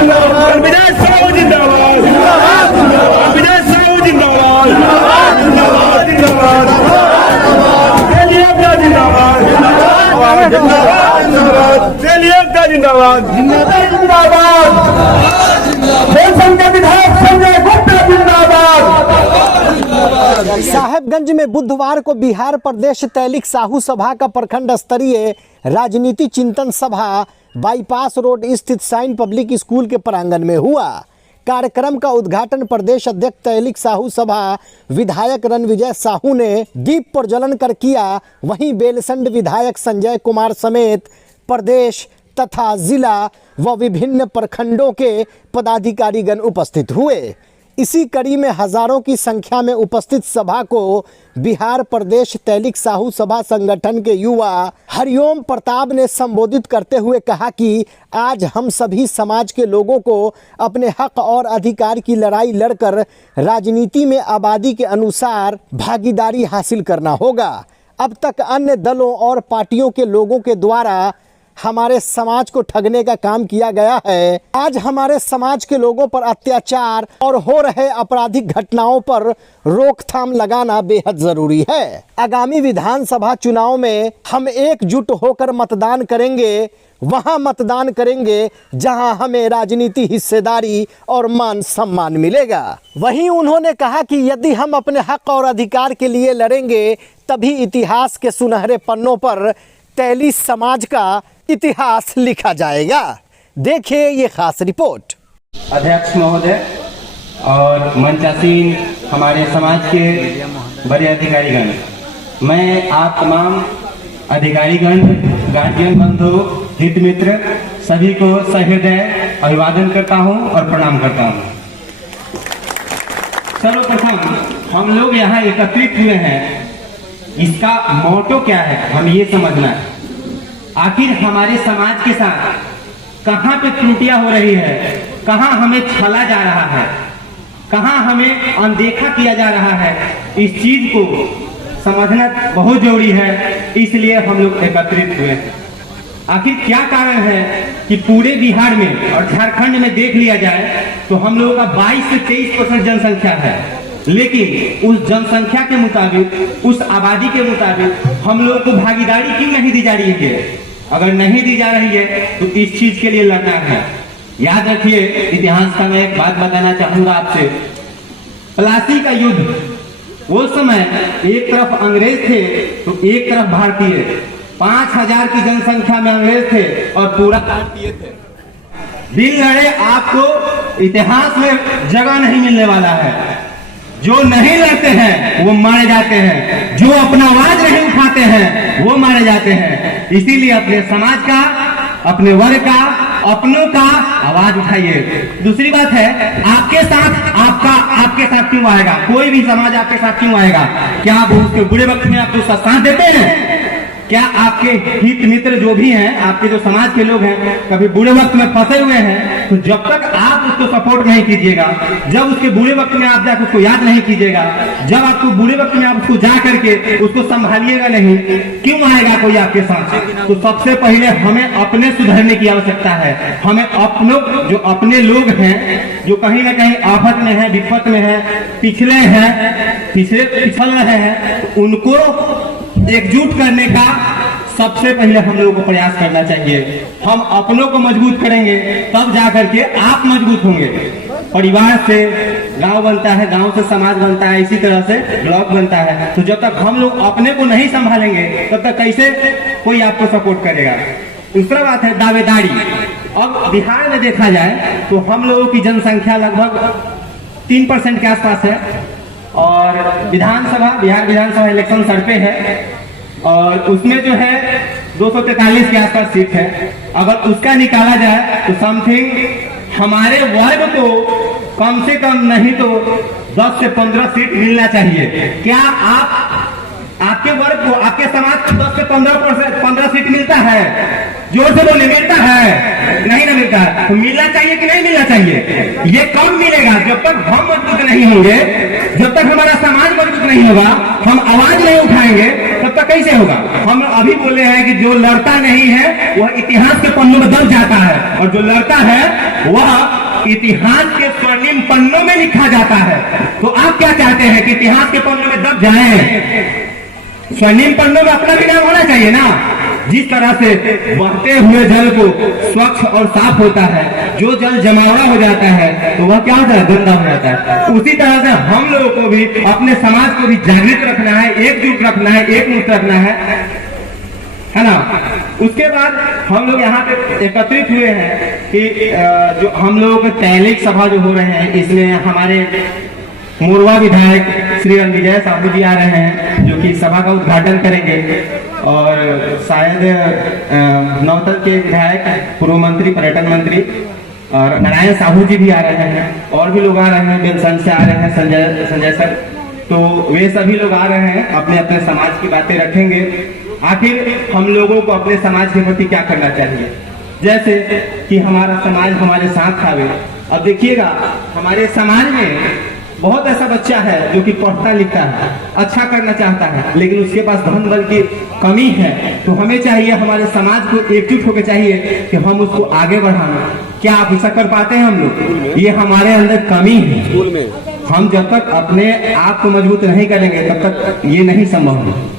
विजय साहू जिंदाबाद, विजय साहू जिंदाबाद, तेली एकता जिंदाबाद, तेली एकता जिंदाबाद, जनसंघ के विधायक संजय गुप्ता जिंदाबाद। साहेबगंज में बुधवार को बिहार प्रदेश तैलिक साहू सभा का प्रखंड स्तरीय राजनीति चिंतन सभा बाईपास रोड स्थित साइन पब्लिक स्कूल के प्रांगण में हुआ। कार्यक्रम का उद्घाटन प्रदेश अध्यक्ष तैलिक साहू सभा विधायक रणविजय साहू ने दीप प्रज्वलन कर किया। वहीं बेलसंड विधायक संजय कुमार समेत प्रदेश तथा जिला व विभिन्न प्रखंडों के पदाधिकारीगण उपस्थित हुए। इसी कड़ी में हजारों की संख्या में उपस्थित सभा को बिहार प्रदेश तैलिक साहू सभा संगठन के युवा हरिओम प्रताप ने संबोधित करते हुए कहा कि आज हम सभी समाज के लोगों को अपने हक और अधिकार की लड़ाई लड़कर राजनीति में आबादी के अनुसार भागीदारी हासिल करना होगा। अब तक अन्य दलों और पार्टियों के लोगों के द्वारा हमारे समाज को ठगने का काम किया गया है। आज हमारे समाज के लोगों पर अत्याचार और हो रहे आपराधिक घटनाओं पर रोकथाम लगाना बेहद जरूरी है। आगामी विधानसभा चुनाव में हम एकजुट होकर मतदान करेंगे, वहां मतदान करेंगे जहां हमें राजनीति हिस्सेदारी और मान सम्मान मिलेगा। वहीं उन्होंने कहा कि यदि हम अपने हक और अधिकार के लिए लड़ेंगे तभी इतिहास के सुनहरे पन्नों पर तैली समाज का इतिहास लिखा जाएगा। देखिए ये खास रिपोर्ट। अध्यक्ष महोदय और मंचासीन हमारे समाज के बड़े अधिकारीगण, मैं आप तमाम अधिकारीगण, गार्जियन बंधु, हित मित्र सभी को सहृदय अभिवादन करता हूं और प्रणाम करता हूं। सर्वप्रथम हम लोग यहाँ एकत्रित हुए हैं, इसका मोटो क्या है हम ये समझना है। आखिर हमारे समाज के साथ कहाँ पे त्रुटियां हो रही है, कहाँ हमें छला जा रहा है, कहाँ हमें अनदेखा किया जा रहा है, इस चीज को समझना बहुत जरूरी है। इसलिए हम लोग एकत्रित हुए। आखिर क्या कारण है कि पूरे बिहार में और झारखंड में देख लिया जाए तो हम लोगों का 22 से 23% जनसंख्या है, लेकिन उस जनसंख्या के मुताबिक, उस आबादी के मुताबिक हम लोगों को भागीदारी क्यों नहीं दी जा रही है? अगर नहीं दी जा रही है तो इस चीज के लिए लड़ना है। याद रखिए, इतिहास का मैं एक बात बताना चाहूंगा आपसे। प्लासी का युद्ध, वो समय एक तरफ अंग्रेज थे तो एक तरफ भारतीय। 5000 की जनसंख्या में अंग्रेज थे और पूरा भारतीय थे। दिल लड़े, आपको इतिहास में जगह नहीं मिलने वाला है। जो नहीं लड़ते हैं वो मारे जाते हैं, जो अपना आवाज नहीं उठाते हैं वो मारे जाते हैं। इसीलिए अपने समाज का, अपने वर्ग का, अपनों का आवाज उठाइए। दूसरी बात है, आपके साथ क्यों आएगा? कोई भी समाज आपके साथ क्यों आएगा? क्या आप उसके बुरे वक्त में आप उसका साथ देते हैं? क्या आपके हित मित्र जो भी हैं, आपके जो समाज के लोग हैं, कभी बुरे वक्त में फंसे हुए हैं तो जब तक आप उसको सपोर्ट नहीं कीजिएगा, जब उसके बुरे वक्त में आप जाकर उसको याद नहीं कीजिएगा, जब आपको बुरे वक्त में आप उसको जा करके उसको संभालिएगा नहीं, क्यों आएगा कोई आपके साथ? तो सबसे पहले हमें अपने सुधरने की आवश्यकता है। हमें अपनों, जो अपने लोग हैं, जो कहीं ना कहीं आफत में है, विपत में है, पिछल रहे हैं, तो उनको एकजुट करने का सबसे पहले हम लोगों को प्रयास करना चाहिए। हम अपनों को मजबूत करेंगे तब जाकर के आप मजबूत होंगे। परिवार से गांव बनता है, गांव से समाज बनता है, इसी तरह से ब्लॉक बनता है। तो जब तक हम लोग अपने को नहीं संभालेंगे तब तक कैसे कोई आपको सपोर्ट करेगा? दूसरा बात है दावेदारी। अब बिहार में देखा जाए तो हम लोगों की जनसंख्या लगभग 3% के आसपास है और बिहार विधानसभा इलेक्शन सर पे है और उसमें जो है 243 के आसपास सीट है। अगर उसका निकाला जाए तो समथिंग हमारे वर्ग को कम से कम नहीं तो 10 से 15 सीट मिलना चाहिए। क्या आपके वर्ग को, आपके समाज को 10 से 15 सीट मिलता है? जोर से बोले, मिलता है? नहीं ना मिलता है। तो मिलना चाहिए कि नहीं मिलना चाहिए? ये कम मिलेगा जब तक हम मजबूत नहीं होंगे, जब तक हमारा समाज मजबूत नहीं होगा, हम आवाज नहीं उठाएंगे तब तक कैसे होगा? हम अभी बोले हैं कि जो लड़ता नहीं है वह इतिहास के पन्नों में दब जाता है, और जो लड़ता है वह इतिहास के स्वर्णिम पन्नों में लिखा जाता है। तो आप क्या चाहते हैं कि इतिहास के पन्नों में दब जाएं? स्वर्णिम पन्नों में अपना भी नाम होना चाहिए ना। जिस तरह से बहते हुए जल को स्वच्छ और साफ होता है, जो जल जमावड़ा हो जाता है तो वह क्या होता है? गंदा हो जाता है। उसी तरह से हम लोगों को भी अपने समाज को भी जागृत रखना है, एकजुट रखना है, एकमुक्त रखना है ना। उसके बाद हम लोग यहाँ पे एकत्रित हुए हैं कि जो हम लोगों के तैलिक सभा जो हो रहे हैं, इसमें हमारे मोरवा विधायक श्री रणविजय साहू जी आ रहे हैं, जो कि सभा का उद्घाटन करेंगे, और शायद नौतल के विधायक, पूर्व मंत्री, पर्यटन मंत्री और नारायण साहू जी भी आ रहे हैं, और भी लोग आ रहे हैं, बेलसंड से आ रहे हैं, संजय सर। तो वे सभी लोग आ रहे हैं, अपने अपने समाज की बातें रखेंगे। आखिर हम लोगों को अपने समाज के प्रति क्या करना चाहिए, जैसे कि हमारा समाज हमारे साथ आवे। अब देखिएगा, हमारे समाज में बहुत ऐसा बच्चा है जो कि पढ़ता लिखता है, अच्छा करना चाहता है, लेकिन उसके पास धन बल की कमी है। तो हमें चाहिए, हमारे समाज को एकजुट होकर चाहिए कि हम उसको आगे बढ़ाना। क्या आप ऐसा कर पाते हैं हम लोग? ये हमारे अंदर कमी है। हम जब तक अपने आप को मजबूत नहीं करेंगे तब तक ये नहीं संभव है।